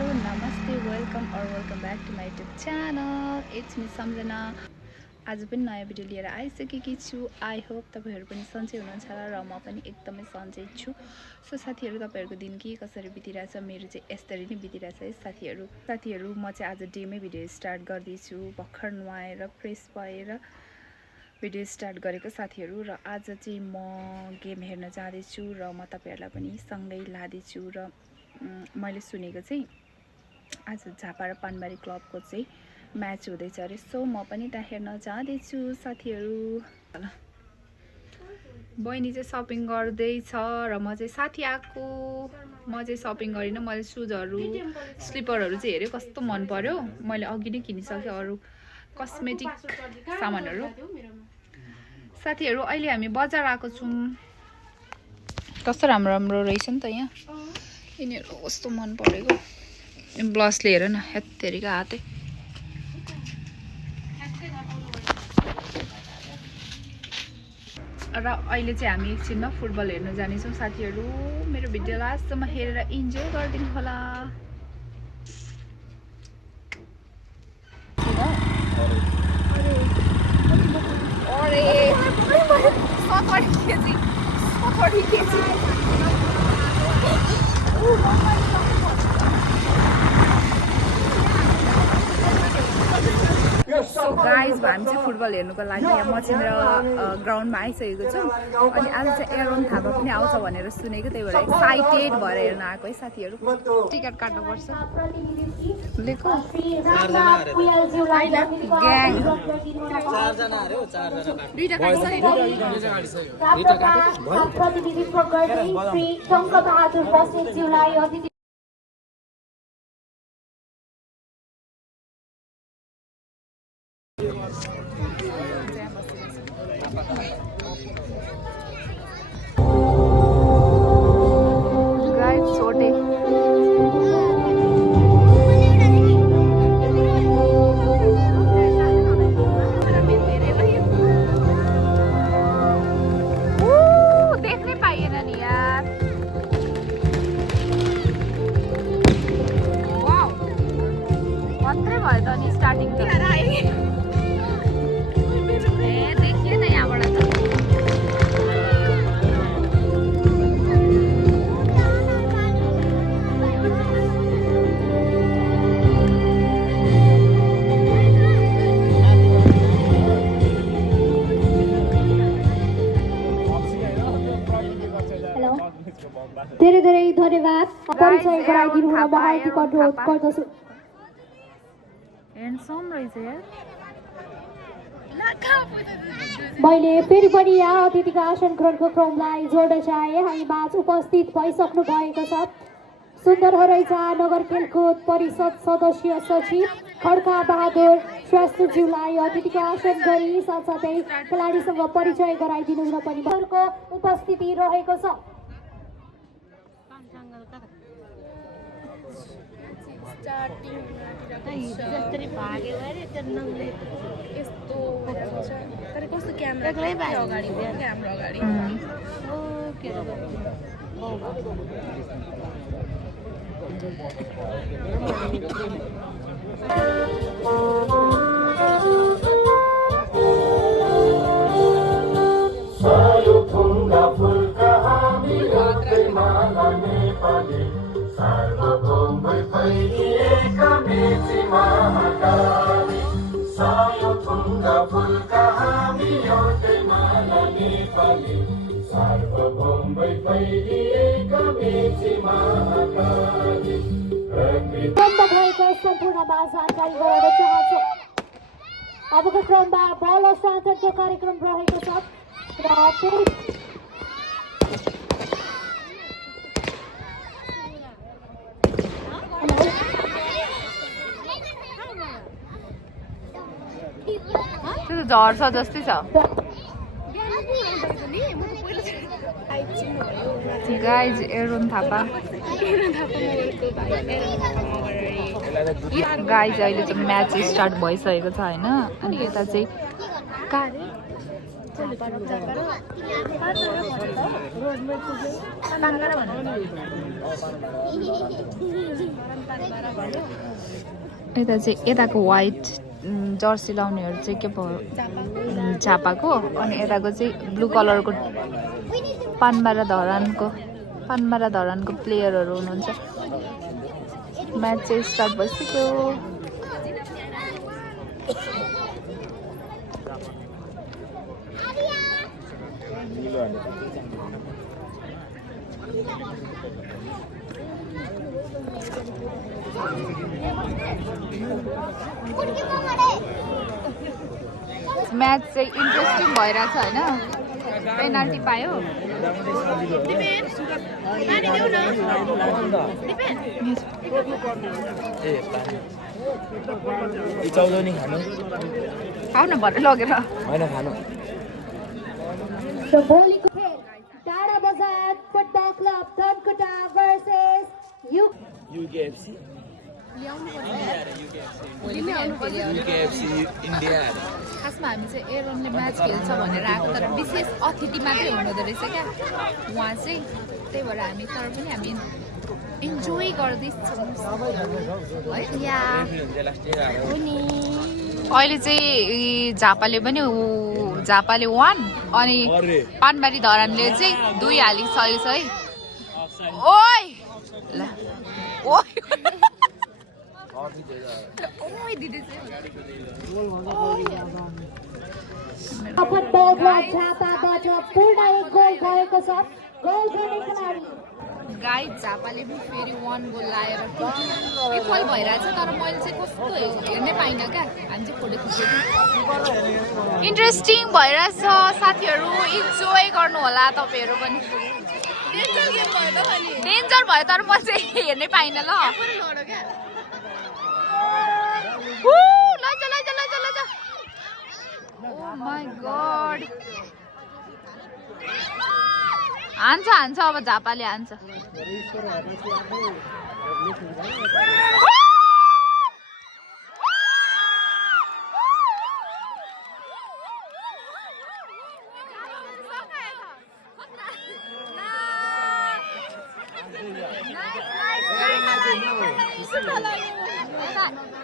Hello नमस्ते welcome back to my YouTube channel it's me Samjhana. आज पनि नयाँ भिडियो लिएर आइसकेकी छु। आई होप तपाईँहरू पनि सन्चै हुनुहुन्छ र म पनि एकदमै सन्चै छु। सो साथीहरू, तपाईँहरूको दिन के कसरी बितिरहेछ? मेरो चाहिँ यसरी नै बितिरहेछ है साथीहरू। म चाहिँ आज डेमै भिडियो स्टार्ट गर्दैछु। भर्खर नुहाएर फ्रेस भएर भिडियो स्टार्ट गरेको साथीहरू। र आज चाहिँ म गेम हेर्न जाँदैछु र म तपाईँहरूलाई पनि सँगै लाँदैछु। र मैले सुनेको चाहिँ आज झापा र पानबारी क्लबको चाहिँ म्याच हुँदैछ अरे। सो म पनि त्यहाँ हेर्न जाँदैछु साथीहरू। बहिनी चाहिँ सपिङ गर्दैछ र म चाहिँ साथी आएको। म चाहिँ सपिङ गरिनँ। मैले सुजहरू स्लिपरहरू चाहिँ हेरेँ, कस्तो मन पर्यो। मैले अघि नै किनिसकेँ अरू कस्मेटिक सामानहरू। साथीहरू, अहिले हामी बजार आएको छौँ। कस्तो राम्रो राम्रो रहेछ नि त यहाँ। यिनीहरू कस्तो मन परेको ब्लस लिएर न हेत्तेरीको हातै। र अहिले चाहिँ हामी एकछिनमा फुटबल हेर्न जानेछौँ साथीहरू। मेरो भिडियो लास्टसम्म हेरेर इन्जोय गरिदिनु होला। सो गाइज, हामी चाहिँ फुटबल हेर्नुको लागि यहाँ मचिन्द्र ग्राउन्डमा आइसकेको छौँ। अनि आज चाहिँ एरोन थापा पनि आउँछ भनेर सुनेको, त्यही भएर एक्साइटेड भएर हेर्न आएको है साथीहरू। टिकट काट्नुपर्छ। लेको गाइस छोटे देखने पाइएन नि यार। वाउ, मात्रै भयो त नि स्टार्टिङ त। देखिए न यहाँबाट त। धेरै धेरै धन्यवाद। परिचय गराइदिनु हुन म हार्दिक अनुरोध गर्दछु। ह्यान्डसम रहेछ यार। मैले फेरि पनि यहाँ अतिथिको आसन ग्रहणको क्रमलाई जोड्न चाहे। हामी माझ उपस्थित भइसक्नु भएको छ सुन्दर हरैचा नगर खेलकुद परिषद सदस्य सचिव खड्का बहादुर श्रेष्ठज्यूलाई अतिथिको आसन गरी साथसाथै खेलाडीसँग परिचय गराइदिनु हुन पनि उहाँहरूको उपस्थिति रहेको छ। कस्तो क्यामेरा अगाडि सम्पूर्णमा जानकारी गराउन चाहन्छु। अबको क्रममा बल हस्तान्तरणको कार्यक्रम रहेको छ र झर्छ जस्तै छ। गाइज एरोन थापा गाइज अहिले चाहिँ म्याच स्टार्ट भइसकेको छ होइन। अनि यता चाहिँ यता चाहिँ यताको व्हाइट जर्सी लाउनेहरू चाहिँ के भयो झापाको अनि यताको चाहिँ ब्लू कलरको पानबारा धरानको प्लेयरहरू हुनुहुन्छ म्याच चाहिँ स्टार्ट भइसक्यो म्याच चाहिँ इन्ट्रेस्टिङ भइरहेछ होइन पेनाल्टी पायो खाऊ न भरे लगेर भोलिको खेल टाढा बजार football club Dhankuta versus UKFC खासमा हामी चाहिँ एरोनले म्याच खेल्छ भनेर आएको तर विशेष अतिथि मात्रै हुनुहुँदो रहेछ क्या उहाँ चाहिँ त्यही भएर हामी तर पनि हामी इन्जोय गर्दैछौँ अहिले चाहिँ झापाले 1 अनि पानबारी धरानले चाहिँ 2 हालिसकेको छ है ओइ ल ओइ ओइ दिदी फुटबल क्लब झापाबाट पूर्ण एक गोल गएको छ गोल गर्ने खेलाडी गाई झापाले पनि फेरि 1 गोल लाएर इक्वल भइरहेछ तर मैले चाहिँ कस्तो हेर्नै पाइनँ क्या हामी चाहिँ फोटो खिचेको इन्ट्रेस्टिङ भइरहेछ साथीहरू इन्जोय गर्नु होला तपाईँहरू पनि डेन्जर भयो तर म चाहिँ हेर्नै पाइनँ ल Oh my god. हान्छ अब झापाले हान्छ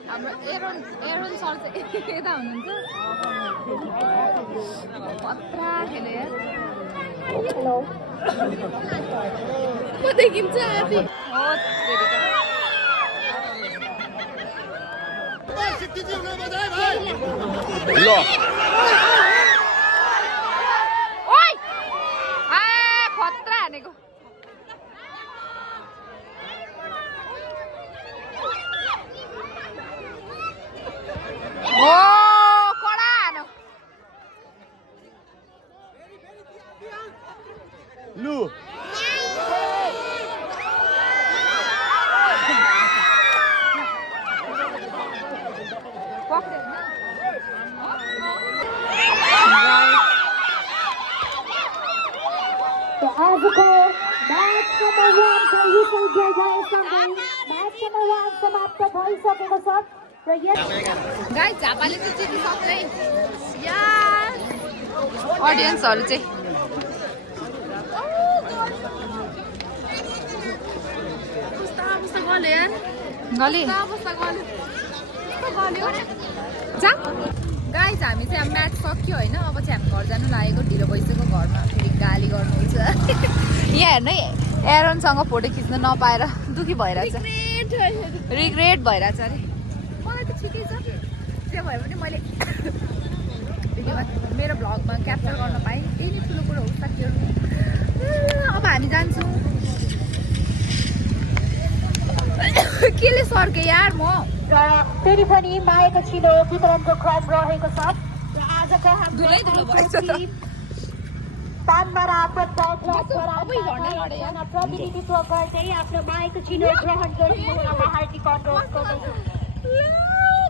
हाम्रो एरोन सर चाहिँ यता हुनुहुन्छ खतरा खेल्यो यार म देखिन्छ आदि ओइ आ खतरा हानेको ओ कडा हानो लु आजको म्याच नम्बर 1 को विसल बजाएसँगै म्याच नम्बर 1 समाप्त भइसकेको छ र गाइस झापाले चाहिँ जितिसक्दै यार ऑडियन्सहरु चाहिँ गले जा गाइस हामी चाहिँ अब म्याच सक्यो होइन अब चाहिँ हामी घर जानु लागेको ढिलो भइसक्यो घरमा फेरि गाली गर्नुहुन्छ यहाँ हेर्नु है एरोनसँग फोटो खिच्न नपाएर दुखी भइरहेछ रिग्रेट भइरहेछ अरे मलाई त ठिकै छ जे भयो भने मैले भिडियोमा मेरो भ्लगमा क्याप्चर गर्न पाएँ त्यही नै ठुलो कुरो हो साथीहरू अब हामी जान्छौँ केले सर्के यार म र फेरि पनि मायाको छिलो वितरणको क्रम रहेको छ र आजको हाम्रो पानबारा फुटबल क्लबद्वारा प्रतिनिधित्व गर्दै आफ्नो मायाको छिलो ग्रहण गरिदिनुमा हार्दिक अनुरोध गर्दछु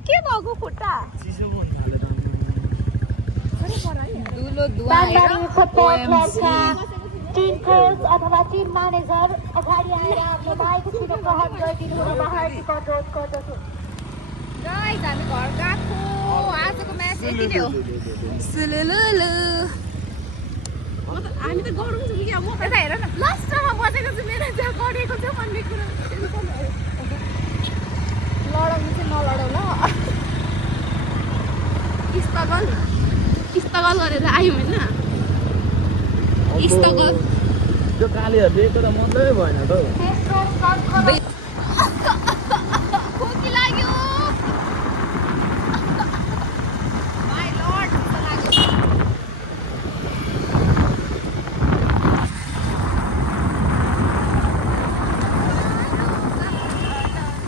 के भएको खुट्टा पानबारी फुटबल क्लबका टिम कोच अथवा टिम म्यानेजर अगाडि आएर आफ्नो मायाको छिलो ग्रहण गरिदिनुमा हार्दिक अनुरोध गर्दछु गाइस हामी घर गएको आजको म्याच यति नै हो सुलुलुलु हामी त गरौँ छौँ क्या म यता हेर न लास्टमा बसेको छु मेरो त्यहाँ गरेको थियो भन्ने कुरा लडाउनु चाहिँ नलडाउ ल स्थगल गरेर आयौँ होइन स्थगल त्यो कालेहरूले त मतलबै भएन त खोकी लाग्यो माई लर्ड कस्तो लाग्यो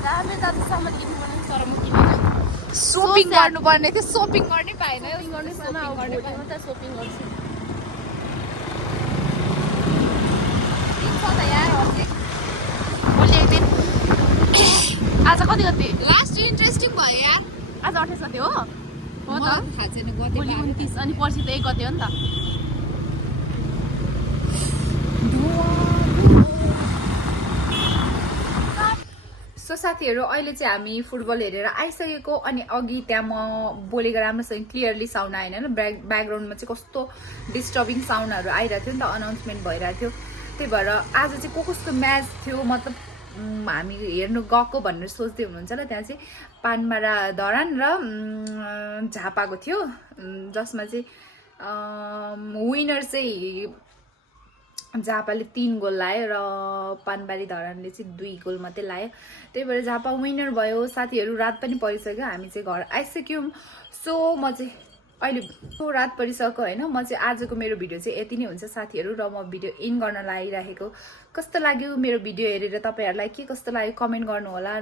जाने जाँदासम्म किन्नुपर्ने तर म किनेन सोपिङ गर्नुपर्ने थियो सोपिङ गर्नै पाएन सोपिङ गर्नै पाएन अब भोलि मात्रै सोपिङ गर्छु भोलि एक दिन आज कति लास्ट इन्ट्रेस्टिङ भयो यार आज 28 गते हो हो त थाहा छैन गते भोलि 29 अनि पर्सि त 1 गते हो नि त सो साथीहरू अहिले चाहिँ हामी फुटबल हेरेर आइसकेको अनि अघि त्यहाँ म बोलेको राम्रोसँग क्लियरली साउन्ड आएन होइन ब्याकग्राउन्डमा चाहिँ कस्तो डिस्टर्बिङ साउन्डहरू आइरहेको थियो नि त अनाउन्समेन्ट भइरहेको थियो त्यही भएर आज चाहिँ कस्तो म्याच थियो मतलब हामी हेर्नु गएको भनेर सोच्दै हुनुहुन्छ र त्यहाँ चाहिँ पानमारा धरान र झापाको थियो जसमा चाहिँ विनर चाहिँ झापाले 3 गोल लायो र पानबारी धरानले चाहिँ 2 गोल मात्रै लायो त्यही भएर झापा विनर भयो साथीहरू रात पनि परिसक्यो हामी चाहिँ घर आइसक्यौँ सो म चाहिँ अहिले रात परिसक्यो होइन म चाहिँ आजको मेरो भिडियो चाहिँ यति नै हुन्छ साथीहरू र म भिडियो इन गर्न लागिरहेको कस्तो लाग्यो मेरो भिडियो हेरेर तपाईँहरूलाई के कस्तो लाग्यो कमेन्ट गर्नुहोला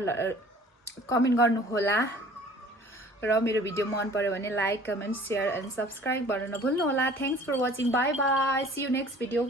र मेरो भिडियो मन पर्यो भने like comment share and subscribe गर्न नभुल्नु होला thanks for watching bye bye see you next video